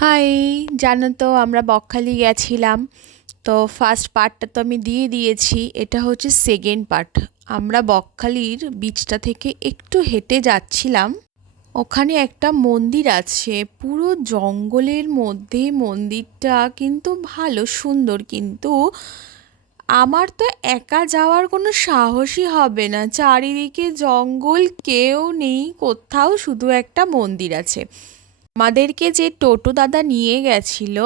High, জানো তো আমরা বকখালি গেছিলাম। তো ফার্স্ট পার্টটা তো আমি দিয়ে দিয়েছি, এটা হচ্ছে সেকেন্ড পার্ট। আমরা বকখালির বিচটা থেকে একটু হেঁটে যাচ্ছিলাম। ওখানে একটা মন্দির আছে পুরো জঙ্গলের মধ্যে। মন্দিরটা কিন্তু ভালো সুন্দর, কিন্তু আমার তো একা যাওয়ার কোনো সাহসই হবে না। চারিদিকে জঙ্গল, কেউ নেই কোথাও, শুধু একটা মন্দির আছে। আমাদেরকে যে টোটো দাদা নিয়ে গেছিল,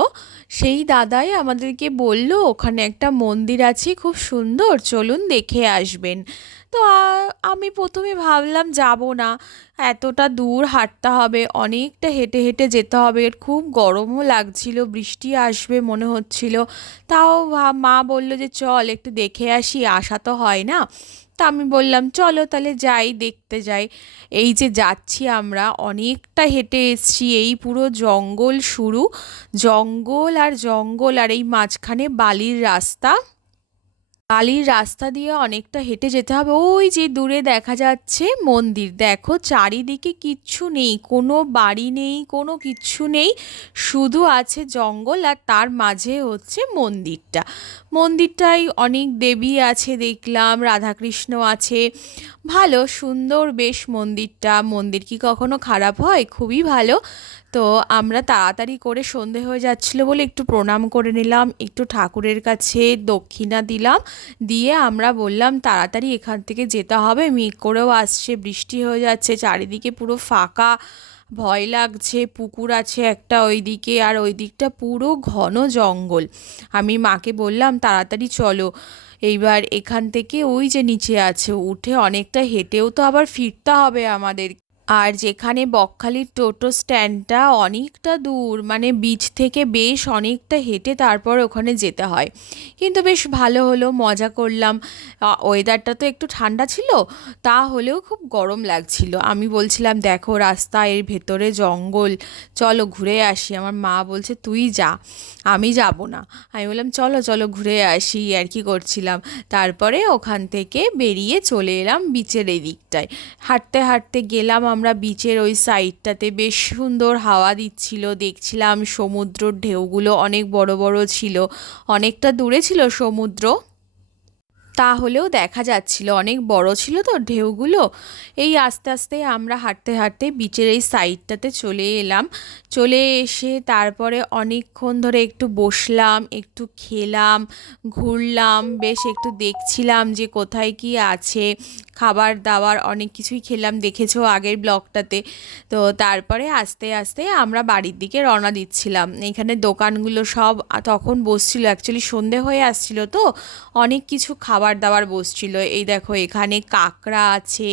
সেই দাদাই আমাদেরকে বলল ওখানে একটা মন্দির আছে খুব সুন্দর, চলুন দেখে আসবেন। তো আমি প্রথমে ভাবলাম যাব না, এতটা দূর হাঁটতে হবে, অনেকটা হেঁটে হেঁটে যেতে হবে, খুব গরমও লাগছিল, বৃষ্টি আসবে মনে হচ্ছিল। তাও মা বলল যে চল একটু দেখে আসি, আসা তো হয় না। তা আমি বললাম চলো তাহলে যাই, দেখতে যাই। এই যে যাচ্ছি আমরা, অনেকটা হেঁটে এসছি, এই পুরো জঙ্গল শুরু, জঙ্গল আর জঙ্গল, আর এই মাঝখানে বালির রাস্তা। বালির রাস্তা দিয়ে অনেকটা হেঁটে যেতে হবে। ওই যে দূরে দেখা যাচ্ছে মন্দির, দেখো চারিদিকে কিচ্ছু নেই, কোনো বাড়ি নেই, কোনো কিচ্ছু নেই, শুধু আছে জঙ্গল, আর তার মাঝে হচ্ছে মন্দিরটা। মন্দিরটায় অনেক দেবী আছে দেখলাম, রাধাকৃষ্ণ আছে, ভালো সুন্দর বেশ মন্দিরটা। মন্দির কি কখনো খারাপ হয়? খুবই ভালো। তো আমরা তাড়াতাড়ি করে, সন্ধে হয়ে যাচ্ছিল বলে একটু প্রণাম করে নিলাম, একটু ঠাকুরের কাছে দক্ষিণা দিলাম, দিয়ে আমরা বললাম তাড়াতাড়ি এখান থেকে যেতে হবে, মেঘ করেও আসছে, বৃষ্টি হয়ে যাচ্ছে, চারিদিকে পুরো ফাঁকা, ভয় লাগছে। পুকুর আছে একটা ওইদিকে, আর ওই দিকটা পুরো ঘন জঙ্গল। আমি মাকে বললাম তাড়াতাড়ি চলো, এইবার এখান থেকে ওই যে নিচে আছে উঠে অনেকটা হেঁটেও তো আবার ফিরতে হবে আমাদের। আর যেখানে বকখালির টোটো স্ট্যান্ডটা অনেকটা দূর, মানে বিচ থেকে বেশ অনেকটা হেঁটে তারপর ওখানে যেতে হয়। কিন্তু বেশ ভালো হলো, মজা করলাম। ওয়েদারটা তো একটু ঠান্ডা ছিল, তা হলেও খুব গরম লাগছিল। আমি বলছিলাম দেখো রাস্তা, এর ভেতরে জঙ্গল, চলো ঘুরে আসি। আমার মা বলছে তুই যা, আমি যাব না। আমি বললাম চলো চলো ঘুরে আসি, আর কি করছিলাম। তারপরে ওখান থেকে বেরিয়ে চলে এলাম বিচের এই দিকটায়। হাঁটতে হাঁটতে গেলাম আমরা বিচের ওই সাইডটাতে, বেশ সুন্দর হাওয়া দিচ্ছিল, দেখছিলাম সমুদ্রর ঢেউগুলো অনেক বড় বড় ছিল, অনেকটা দূরে ছিল সমুদ্র, তাহলেও দেখা যাচ্ছিল, অনেক বড় ছিল তো ঢেউগুলো। এই আস্তে আস্তে আমরা হাঁটতে হাঁটতে বিচের এই সাইডটাতে চলে এলাম। চলে এসে তারপরে অনেকক্ষণ ধরে একটু বসলাম, একটু খেলাম, ঘুরলাম, বেশ একটু দেখছিলাম যে কোথায় কি আছে, খাবার দাবার অনেক কিছুই খেলাম, দেখেছো আগের ব্লগটাতে। তো তারপরে আস্তে আস্তে আমরা বাড়ির দিকে রওনা দিচ্ছিলাম। এখানে দোকানগুলো সব তখন বসছিল, অ্যাকচুয়ালি সন্ধে হয়ে আসছিল তো, অনেক কিছু খাবার দাবার বসছিল। এই দেখো এখানে কাঁকড়া আছে,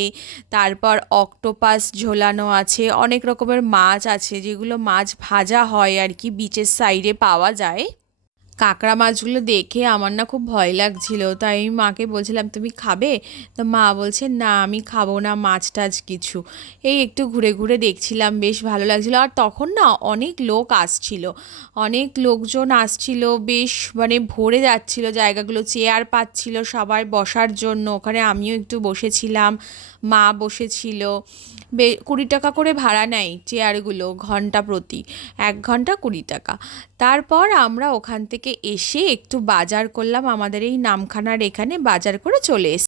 তারপর অক্টোপাস ঝোলানো আছে, অনেক রকমের মাছ আছে, যেগুলো মাছ ভাজা হয় আর কি, বিচের সাইডে পাওয়া যায়। কাঁকড়া মাছগুলো দেখে আমার না খুব ভয় লাগছিল, তাই আমি মাকে বলছিলাম তুমি খাবে? তো মা বলছে না আমি খাবো না মাছ টাছ কিছু। এই একটু ঘুরে ঘুরে দেখছিলাম, বেশ ভালো লাগছিল। আর তখন না অনেক লোক আসছিল, অনেক লোকজন আসছিল, বেশ মানে ভরে যাচ্ছিল জায়গাগুলো, চেয়ার পাচ্ছিল সবাই বসার জন্য, ওখানে আমিও একটু বসেছিলাম, মা বসেছিল। 20 টাকা করে ভাড়া নেয় চেয়ারগুলো ঘন্টা প্রতি, 1 ঘন্টা 20 টাকা। তারপর আমরা ওখান থেকে এসে একটু বাজার করলাম, আমাদের এই নামখানার এখানে বাজার করে চলে এসেছি।